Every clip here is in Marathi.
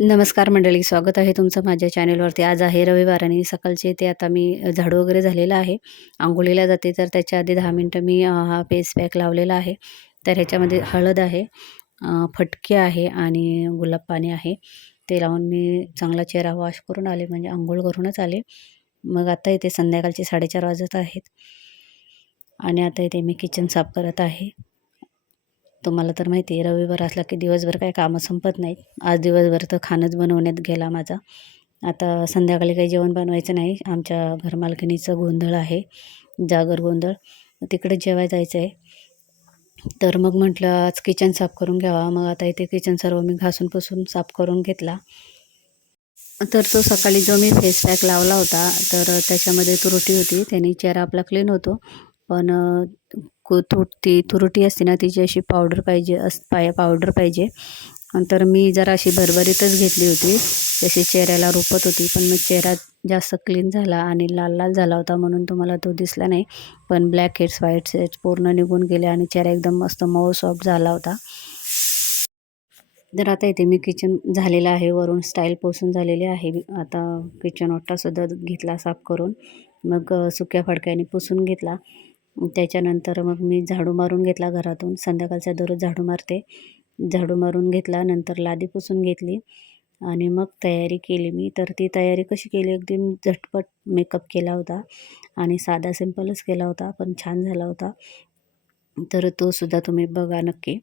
नमस्कार मंडळी, स्वागत आहे तुमचं माझ्या चॅनेलवरती. आज आहे रविवार आणि सकाळचे ते आता मी झाडू वगैरे झालेलं आहे. अंघोळीला जाते तर त्याच्या आधी 10 मिनटं मी हा फेस पॅक लावलेला आहे. तर ह्याच्यामध्ये हळद आहे, फटके आहे आणि गुलाब पाणी आहे. ते लावून मी चांगला चेहरा वॉश करून आले, म्हणजे अंघोळ करूनच आले. मग आता इथे संध्याकाळचे 4:30 वाजत आहेत आणि आता इथे मी किचन साफ करत आहे. तुम्हाला तर माहिती आहे, रविवार असला की दिवसभर काही कामं संपत नाहीत. आज दिवसभर तर खाणंच बनवण्यात गेला माझा. आता संध्याकाळी काही जेवण बनवायचं नाही. आमच्या घरमालकिनीचं गोंधळ आहे, जागर गोंधळ. तिकडे जेवायला जायचं आहे. तर मग म्हटलं आज किचन साफ करून घ्यावा. मग आता इथे किचन सर्व मी घासून पुसून साफ करून घेतला. तर तो सकाळी जो मी फेस पॅक लावला होता, तर त्याच्यामध्ये तुरटी होती. त्याने चेहरा आपला क्लीन होतो. पण ती तुरटी असते ना, तिची अशी पावडर पाहिजे पावडर पाहिजे. तर मी जरा अशी भरभरीतच घेतली होती, जशी चेहऱ्याला रुपत होती. पण मग चेहरा जास्त क्लीन झाला आणि लाल लाल झाला होता, म्हणून तुम्हाला तो दिसला नाही. पण ब्लॅक हेड्स, व्हाईट हेड्स पूर्ण निघून गेले आणि चेहरा एकदम मस्त मऊ सॉफ्ट झाला होता. तर आता इथे मी किचन झालेलं आहे, वरून स्टाईल पोसून झालेली आहे. आता किचन ओटासुद्धा घेतला साफ करून. मग सुक्या फडक्याने पुसून घेतला. त्याच्यानंतर मग मी झाडू मारून घेतला घरातून. संध्याकाळचा दररोज झाडू मारते. झाडू मारून घेतला, नंतर लादी पुसून घेतली आणि मग तयारी केली मी. तर ती तयारी कशी केली, एकदम झटपट मेकअप केला होता आणि साधा सिंपलच केला होता, पण छान झाला होता. तर तो सुद्धा तुम्ही बघा नक्की.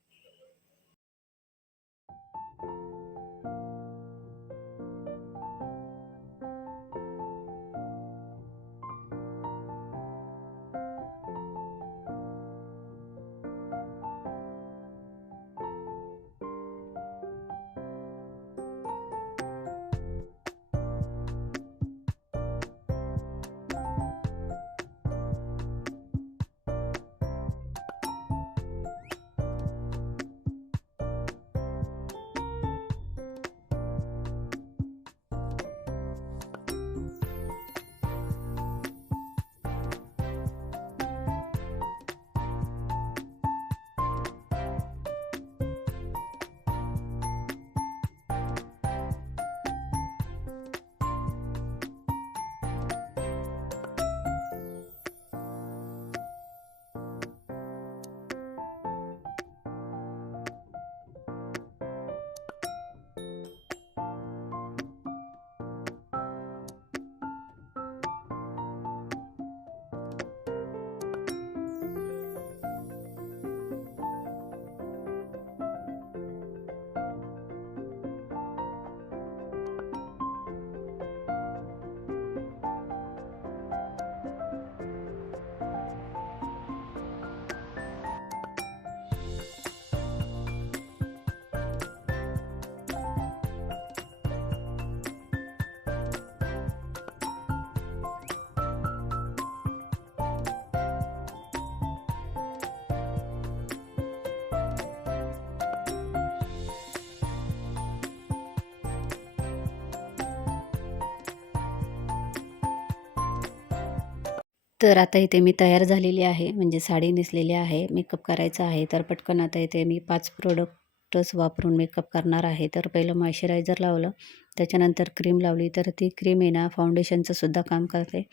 तर आता इथे मी तयार झालेली आहे, म्हणजे साडी नेसलेली आहे. मेकअप करायचा आहे, तर पटकन आता इथे मी 5 प्रोडक्टच वापरून मेकअप करणार आहे. तर पहिलं मॉइश्चरायझर लावलं, त्याच्यानंतर क्रीम लावली. तर ती क्रीम आहे ना, फाउंडेशनचं सुद्धा काम करते.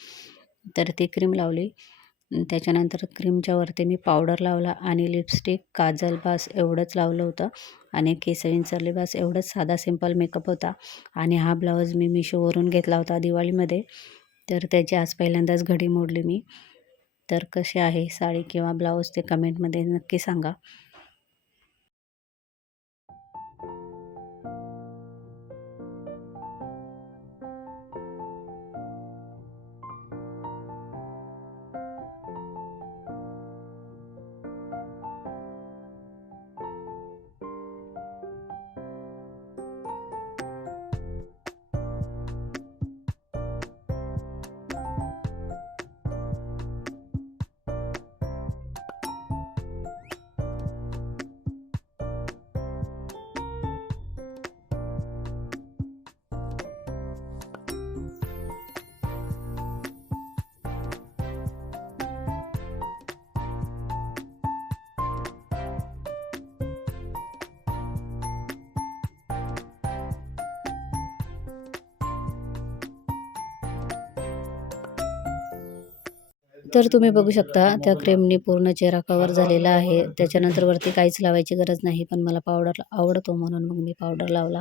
तर ती क्रीम लावली. त्याच्यानंतर क्रीमच्या वरती मी पावडर लावला आणि लिपस्टिक, काजल बस एवढंच लावलं होतं आणि केस विंचरले, बस एवढंच. साधा सिंपल मेकअप होता. आणि हा ब्लाऊज मी मिशोवरून घेतला होता दिवाळीमध्ये. तर त्याची आज पहिल्यांदाच घडी मोडली मी. तर कसे आहे साडी किंवा ब्लाऊज ते कमेंटमध्ये नक्की सांगा. तर तुम्ही बघू शकता त्या क्रीमनी पूर्ण चेहरा कवर झालेला आहे. त्याच्यानंतर वरती काहीच लावायची गरज नाही, पण मला पावडर आवडतो म्हणून मग मी पावडर लावला.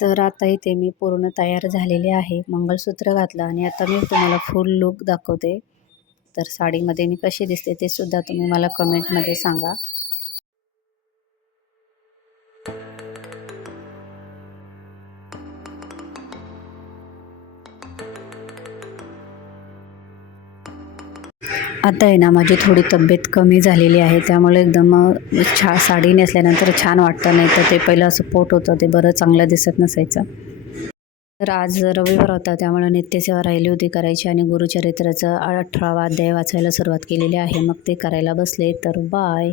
तर आता इथे मी पूर्ण तयार झालेले आहे. मंगळसूत्र घातलं आणि आता मी तुम्हाला फुल लूक दाखवते. तर साडीमध्ये मी कशी दिसते ते सुद्धा तुम्ही मला कमेंटमध्ये सांगा. आता आहे ना माझी थोडी तब्येत कमी झालेली आहे, त्यामुळे एकदम साडी नेसल्यानंतर छान वाटतं, नाही तर ते पहिलं असं पोट होतं ते बरं चांगलं दिसत नसायचं. तर आज रविवार होता, त्यामुळे नित्यसेवा राहिली होती करायची आणि गुरुचरित्राचं 18वा अध्याय वाचायला सुरुवात केलेली आहे. मग ते करायला बसले. तर बाय.